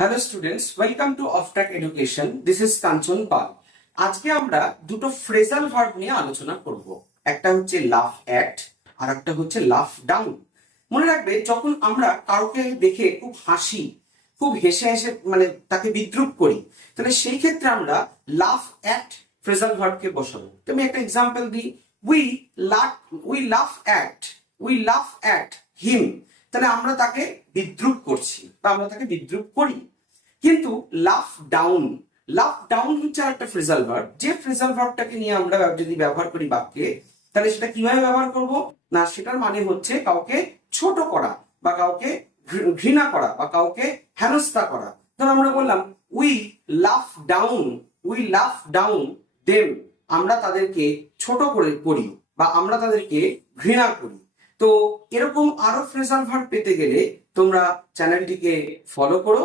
Hello students, welcome to Offtak education. This is Kanchan Pal. আজকে আমরা দুটো ফ্রেজাল ভার্ব নিয়ে আলোচনা করব। একটা হচ্ছে লাফ অ্যাট আর একটা হচ্ছে লাফ ডাউন। মনে রাখবে, যখন আমরা কাউকে দেখে খুব হাসি, খুব হেসে হেসে তাকে বিদ্রুপ করি, তাহলে সেই ক্ষেত্রে আমরা লাফ অ্যাট ফ্রেজাল ভার্বকে বসাবো। তো আমি একটা এক্সাম্পল দিই। উই লাফ উই লাফ অ্যাট হিম। তাহলে আমরা তাকে বিদ্রুপ করছি বা আমরা তাকে বিদ্রুপ করি। কিন্তু লাফ ডাউন হচ্ছে একটা ফ্রেজাল ভার্ব। যে ফ্রেজাল ভার্বটাকে নিয়ে আমরা যদি ব্যবহার করি বাক্যে, তাহলে সেটা কিভাবে ব্যবহার করব না, সেটার মানে হচ্ছে কাউকে ছোট করা বা কাউকে ঘৃণা করা বা কাউকে হেনস্থা করা। ধরো আমরা বললাম উই লাফ ডাউন দেম। আমরা তাদেরকে ছোট করি বা আমরা তাদেরকে ঘৃণা করি। তো এরকম আরো ফ্রেজাল ভার্ব পেতে গেলে তোমরা চ্যানেলটিকে ফলো করো